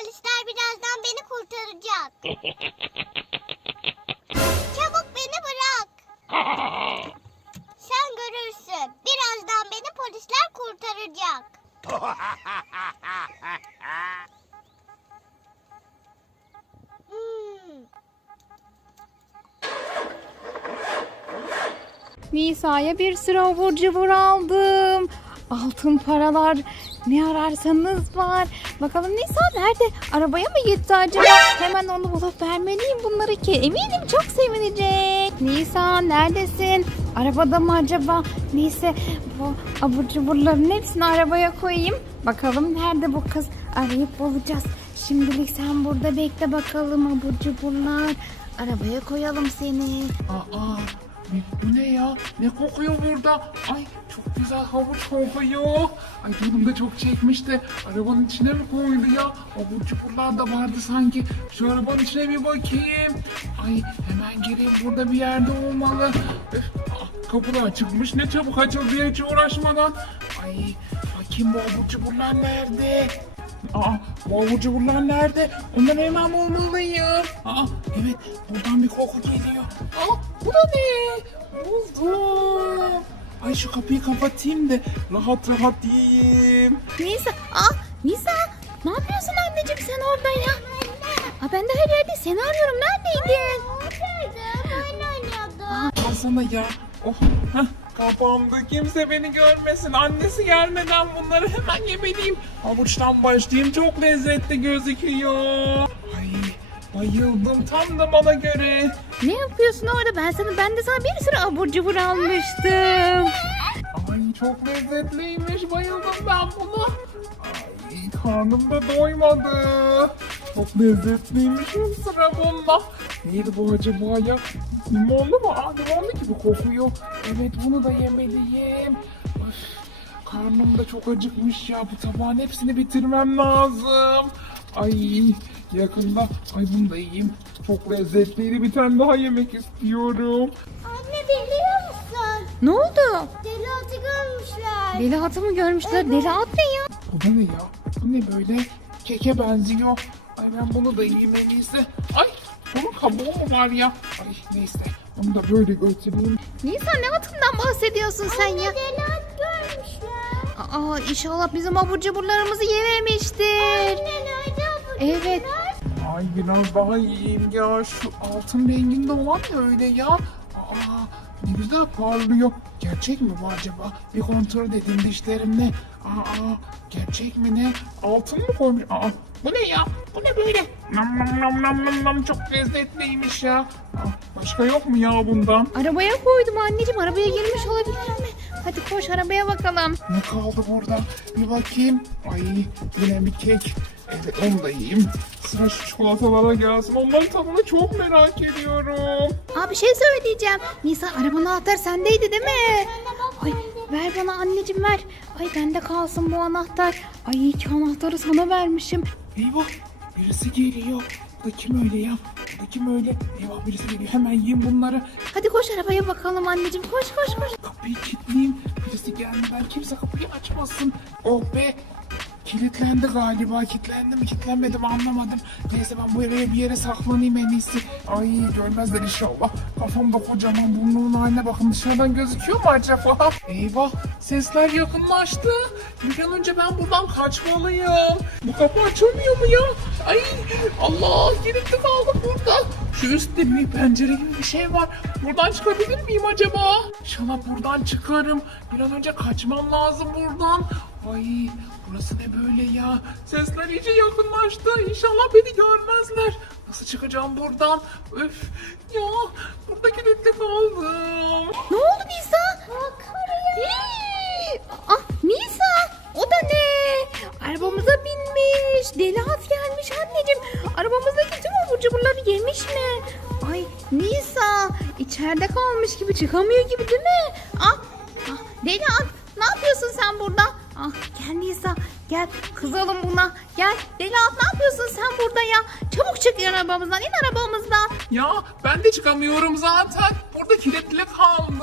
Polisler birazdan beni kurtaracak. Çabuk beni bırak. Sen görürsün. Birazdan beni polisler kurtaracak. Hmm. Nisa'ya bir sürü abur cubur aldım. Altın paralar ne ararsanız var. Bakalım Nisa nerede? Arabaya mı gitti acaba? Hemen onu bulup vermeliyim bunları ki. Eminim çok sevinecek. Nisa neredesin? Arabada mı acaba? Neyse bu abur cuburların hepsini arabaya koyayım. Bakalım nerede bu kız? Arayıp bulacağız. Şimdilik sen burada bekle bakalım abur cuburlar. Arabaya koyalım seni. Aa, ne- bu ne ya? Ne kokuyor burada? Ay çok güzel havuç kokuyor. Ay canım da çok çekmişti. Arabanın içine mi koydu ya? Abur cuburlar da vardı sanki. Şu arabanın içine bir bakayım. Ay hemen gireyim burada bir yerde olmalı. Aa, kapılar çıkmış. Ne çabuk açıldı hiç uğraşmadan. Ay bakayım bu abur cuburlar nerede? Aa, bu abur cuburlar nerede? Onları hemen bulmalıyım. Aa, evet buradan bir koku geliyor. Aa, bu da ne? Buldum. Ay şu kapıyı kapatayım da rahat rahat yiyeyim. Nisa, aa Nisa ne yapıyorsun anneciğim sen orada ya? Aa, ben de her yerde seni arıyorum. Neredeydin? Buradaydım. Oyun oynuyordum. Al sana ya. Oh, heh, kapandı. Kimse beni görmesin. Annesi gelmeden bunları hemen yemeliyim. Havuçtan başlayayım. Çok lezzetli gözüküyor. Ay, bayıldım. Tam da bana göre. Ne yapıyorsun orada? Ben sana ben de sana bir sürü abur cubur almıştım. Ay çok lezzetliymiş. Bayıldım ben buna. Ay karnım da doymadı. Çok lezzetliymiş sıra bunda. Neydi bu acaba ya? Limonlu mu? Aa, limonlu gibi kokuyor. Evet bunu da yemeliyim. Öf, karnım da çok acıkmış ya. Bu tabağın hepsini bitirmem lazım. Ay yakında. Ay bunu da yiyeyim. Çok lezzetliydi. Bir tane daha yemek istiyorum. Anne biliyor musun? Ne oldu? Deli atı görmüşler. Deli atı mı görmüşler? Deli at ne ya? Bu da ne ya? Bu ne böyle? Keke benziyor. Ay ben bunu da yiyeyim en iyisi. Ay kabuğu mu var ya? Ay neyse onu da böyle götüreyim. Nisa ne atından bahsediyorsun sen ya? Deli at görmüşler. Aa inşallah bizim abur cuburlarımızı yememiştir. Anne nerede bu? Evet. Ay biraz daha yiyeyim ya. Şu altın renginde olan ne öyle ya? Aa ne güzel parlıyor. Gerçek mi bu acaba? Bir kontrol edeyim dişlerimle. Aa gerçek mi ne? Altın mı koymuş? Aa bu ne ya? Bu ne böyle? Nam nam nam nam nam nam çok lezzetliymiş ya. Aa, başka yok mu ya bundan? Arabaya koydum anneciğim. Arabaya girmiş olabilir mi? Hadi koş arabaya bakalım. Ne kaldı burada? Bir bakayım. Ay yine bir kek. Evet onu da yiyeyim. Sıra şu çikolatalara gelsin. Onların tadını çok merak ediyorum. Aa bir şey söyleyeceğim. Nisa arabanın anahtarı sendeydi değil mi? Ay ver bana anneciğim ver. Ay bende kalsın bu anahtar. Ay iki anahtarı sana vermişim. Eyvah birisi geliyor. Bu da kim öyle ya? Bu da kim öyle? Eyvah birisi geliyor. Hemen yiyeyim bunları. Hadi koş arabaya bakalım anneciğim. Koş koş koş. Kapıyı kilitleyeyim. Birisi gelmeden kimse kapıyı açmasın. Oh be. Kilitlendi galiba. Kilitlendi mi kilitlenmedi mi anlamadım. Neyse ben bu eve bir yere saklanayım en iyisi. Ay görmezler inşallah. Kafamda kocaman burnumun haline bakın dışarıdan gözüküyor mu acaba? Eyvah sesler yakınlaştı. Bir an önce ben buradan kaçmalıyım. Bu kapı açılmıyor mu ya? Ay Allah kilitli kaldım burada. Şu üstte bir pencere gibi bir şey var. Buradan çıkabilir miyim acaba? İnşallah buradan çıkarım. Bir an önce kaçmam lazım buradan. Ay burası ne böyle ya? Sesler iyice yakınlaştı. İnşallah beni görmezler. Nasıl çıkacağım buradan? Öf ya burada kilitli kaldım. Ne oldu Nisa? Ah Nisa o da ne? Arabamıza binmiş. Deli at gelmiş anneciğim. Arabamızdaki tüm abur cuburları yemiş mi? Ay Nisa içeride kalmış gibi çıkamıyor gibi değil mi? Ah, ah deli at ne yapıyorsun sen burada? Ah gel Nisa gel kızalım buna. Gel deli at ne yapıyorsun sen burada ya? Çabuk çık arabamızdan in arabamızdan. Ya ben de çıkamıyorum zaten. Burada kilitli kaldım.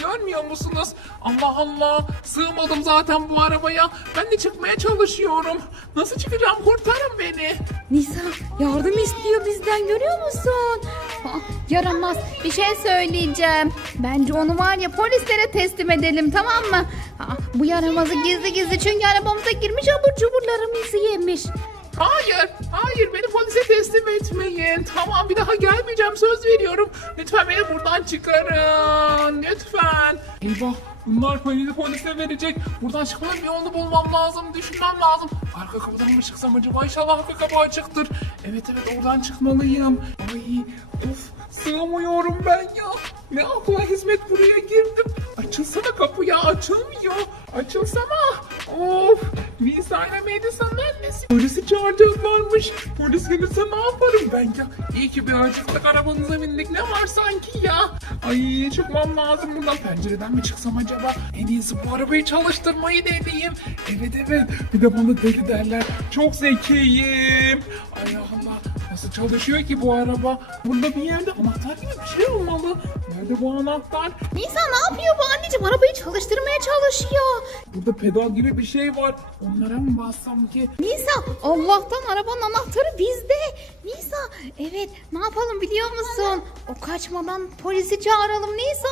Görmüyor musunuz? Allah Allah. Sığmadım zaten bu arabaya. Ben de çıkmaya çalışıyorum. Nasıl çıkacağım? Kurtarın beni. Nisa yardım istiyor bizden görüyor musun? Aa, yaramaz bir şey söyleyeceğim. Bence onu var ya polislere teslim edelim tamam mı? Aa, bu yaramazı gizli gizli çünkü arabamıza girmiş abur cuburlarımızı yemiş. Hayır, hayır beni polise teslim etmeyin. Tamam bir daha gelmeyeceğim söz veriyorum. Lütfen beni buradan çıkarın. Lütfen. Eyvah bunlar beni polise verecek. Buradan çıkmanın bir yolunu bulmam lazım. Düşünmem lazım. Arka kapıdan mı çıksam acaba? İnşallah arka kapı açıktır. Evet evet oradan çıkmalıyım. Ay of sığamıyorum ben ya. Ne akla hizmet buraya girdim. Açılsana kapı ya açılmıyor. Açılsana. Of. Nisa ile Melisa'nın annesi. Polisi çağıracaklarmış. Polis gelirse ne yaparım ben ya? İyi ki bir acıklık arabanıza bindik. Ne var sanki ya? Ay çıkmam lazım buradan. Pencereden mi çıksam acaba? En iyisi bu arabayı çalıştırmayı deneyeyim. Evet evet. Bir de bana deli derler. Çok zekiyim. Ay. Nasıl çalışıyor ki bu araba? Burada bir yerde anahtar gibi bir şey olmalı. Nerede bu anahtar? Nisa ne yapıyor bu anneciğim arabayı çalıştırmaya çalışıyor. Burada pedal gibi bir şey var. Onlara mı bassam ki? Nisa Allah'tan arabanın anahtarı bizde. Nisa evet ne yapalım biliyor musun? O kaçmadan polisi çağıralım Nisa.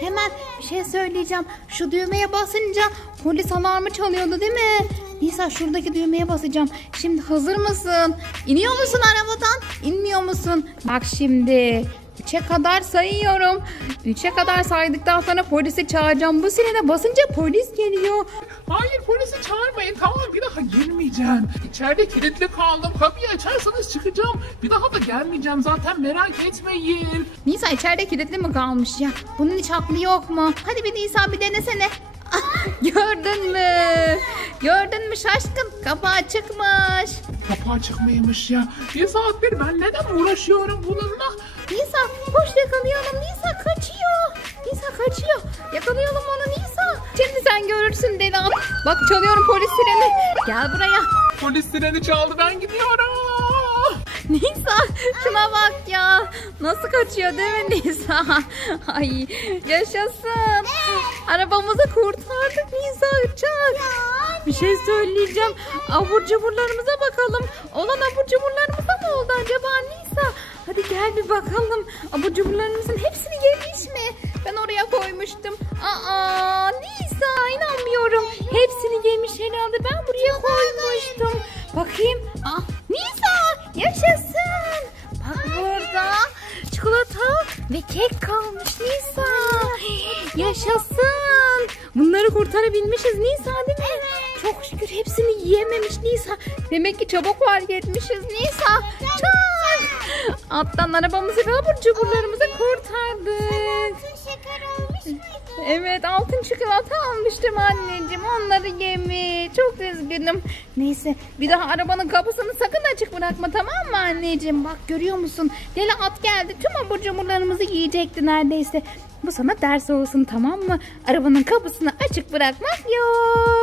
Hemen bir şey söyleyeceğim. Şu düğmeye basınca polis alarmı çalıyordu değil mi? Nisa şuradaki düğmeye basacağım. Şimdi hazır mısın? İniyor musun arabadan? İnmiyor musun? Bak şimdi. Üçe kadar sayıyorum. Üçe kadar saydıktan sonra polisi çağıracağım. Bu sirene basınca polis geliyor. Hayır polisi çağırmayın tamam bir daha gelmeyeceğim. İçeride kilitli kaldım. Kapıyı açarsanız çıkacağım. Bir daha da gelmeyeceğim zaten merak etmeyin. Nisa içeride kilitli mi kalmış ya? Bunun hiç aklı yok mu? Hadi bir Nisa bir denesene. Gördün mü? Gördün mü şaşkın? Kapı açıkmış. Kapı açık mıymış ya? Bir saattir ben neden uğraşıyorum bununla? Nisa koş yakalayalım. Nisa kaçıyor. Nisa kaçıyor. Yakalayalım onu Nisa. Şimdi sen görürsün deli at. Bak çalıyorum polis sireni. Gel buraya. Polis sireni çaldı ben gidiyorum. Nisa şuna bak ya. Nasıl kaçıyor değil mi Nisa? Ay yaşasın. Arabamızı kurtardık Nisa uçak. Bir şey söyleyeceğim. Abur cuburlarımıza bakalım. Olan abur cuburlarımıza ne oldu acaba Nisa? Hadi gel bir bakalım. Abur cuburlarımızın hepsini yemiş mi? Ben oraya koymuştum. Aa Nisa inanmıyorum. Hepsini yemiş herhalde. Ben buraya koymuştum. Bakayım. Ah Bunları kurtarabilmişiz Nisa değil mi? Çok şükür hepsini yiyememiş Nisa. Demek ki çabuk fark etmişiz Nisa. Çak. Alttan arabamızı ve abur cuburlarımızı kurtardık. Şeker olmuş muydu? Evet altın çikolata almıştım anneciğim. Onları yemiş. Çok üzgünüm. Neyse bir daha arabanın kapısını sakın açık bırakma tamam mı anneciğim? Bak görüyor musun? Deli at geldi. Tüm abur cuburlarımızı yiyecekti neredeyse. Bu sana ders olsun tamam mı? Arabanın kapısını açık bırakmak yok.